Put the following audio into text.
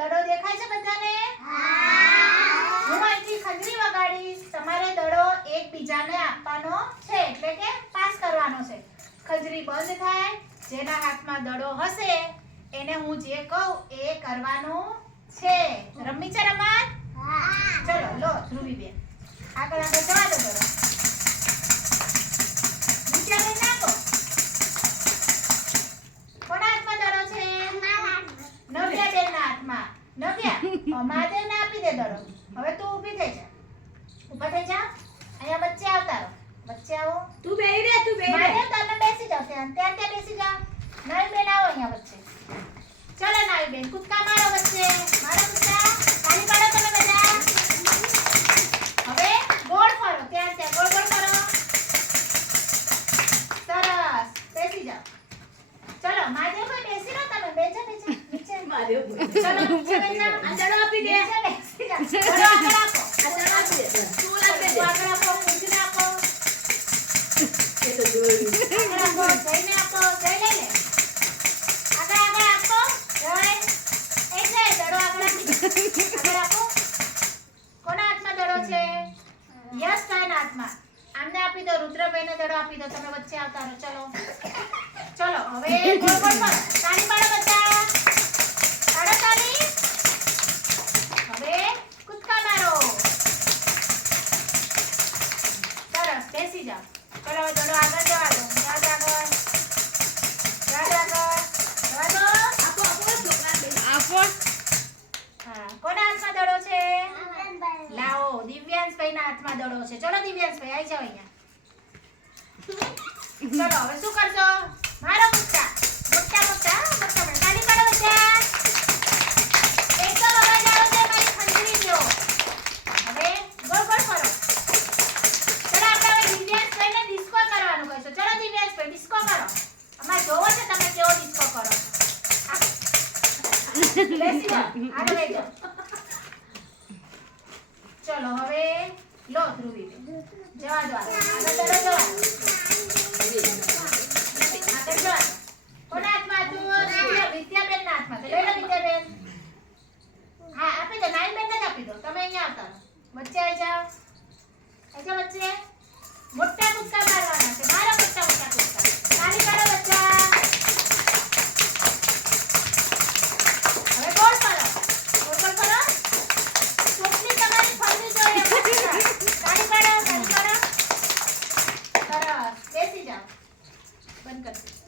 દડો દેખાય છે બધાને? હા. હું અહીંથી ખંજરી વગાડીશ, તમારે દડો એકબીજાને આપવાનો છે, એટલે કે પાસ કરવાનો છે. ખંજરી બંધ થાય, જેના હાથમાં દડો હશે એને હું જે કહું એ કરવાનું છે. રમી છે રમત? હા. ચલો લો ધ્રુવીબેન, આગળ આગળ જવા દો દડો. નીચે લઈ નાખો. કોના હાથમાં દડો છે? નવ્યાબેનના હાથમાં. નવ્યા, મહાદેવને આપી દે દડો. હવે તું ઊભી થઈ જા. ઊભા થઈ જા. અહીંયા વચ્ચે આવતા રહો. વચ્ચે આવો. તું બેહી રે, તું બેહી રે. મહાદેવ તમે બેસી જાઓ ત્યાં. ત્યાં બેસી જાઓ. નાવીબેન આવો અહીંયા વચ્ચે. ચલો નાવીબેન, કૂદકા મારો વચ્ચે. મારો કૂદકા. તાળી પાડો તમે બધા. હવે ગોળ ફરો. ત્યાં ગોળ ગોળ ફરો. સરસ. બેસી જાઓ. ચલો મહાદેવ ભાઈ બેસી રહો તમે. બેસો નીચે. મહાદેવ. ચલો નીચે બેસી જાઓ. આ દડો આપી દે. નીચે બેસી જાઓ. દડો આગળ આપો. આ દડો આપી દે. તું આપી દે. આગળ આપો. પૂછીને આપો. એ તો જોયું. આગળ આપો. જઈને આપો. જઈ લઈ લે. આગળ આગળ આપો. જય. એ જય. દડો આગળ આપી દે. આગળ આપો. કોના હાથમાં દડો છે? યશભાઈના હાથમાં. આમને આપી દો. રુદ્રભાઈને દડો આપી દો. તમે વચ્ચે આવતા રહો. ચલો ચલો હવે ગોળ ગોળ ફરો. તાળી પાડો બધા. પાડો તાળી. હવે કૂદકા મારો. સરસ. બેસી જાઓ. ચલો હવે દડો આગળ જવા દો. જવા દો આગળ. જવા દો આગળ. જવા દો. આપો આપો છોકરાને બેહી. આપો. હા. કોના હાથમાં દડો છે? લાવો. દિવ્યાંશભાઈના હાથમાં દડો છે. ચલો દિવ્યાંશભાઈ આવી જાઓ અહીંયા. ચલો હવે શું કરશો? મારો કૂદકા. મોટા મોટા મોટા મોટા. તાળી પાડો બધા. એકદમ અવાજ આવે છે મારી ખંજરી જેવો. હવે ગોળ ગોળ ફરો. ચલો આપણે હવે દિવ્યાંશભાઈને ડિસ્કો કરવાનું કહીશું. ચલો દિવ્યાંશભાઈ ડિસ્કો કરો. અમારે જોવો છે તમે કેવો ડિસ્કો કરો. બેસી જાઓ. આગળ લઈ જાઓ. ચલો હવે લો ધ્રુવીબેન. જવા દો આગળ. આગળ દડો જવા દો. આગળ જવા દો. કોના હાથમાં હતું? વિદ્યાબેનના હાથમાં. તો લઈ લો વિદ્યાબેન. હા આપી દો. નાઈબેનને જ આપી દો. તમે અહીંયા આવતા રહો. વચ્ચે આવી જાઓ. આવી જાઓ વચ્ચે. મોટા કૂદકા મારવાના છે. મારો મોટા મોટા કૂદકા. તાળી પાડો બધા. હવે ગોળ ફરો. ગોળ ગોળ ફરો. ટોપલી તમારી ફરવી જોઈએ. તાળી પાડો. તાળી પાડો. સરસ. બેસી જાઓ. બંધ કરી દો.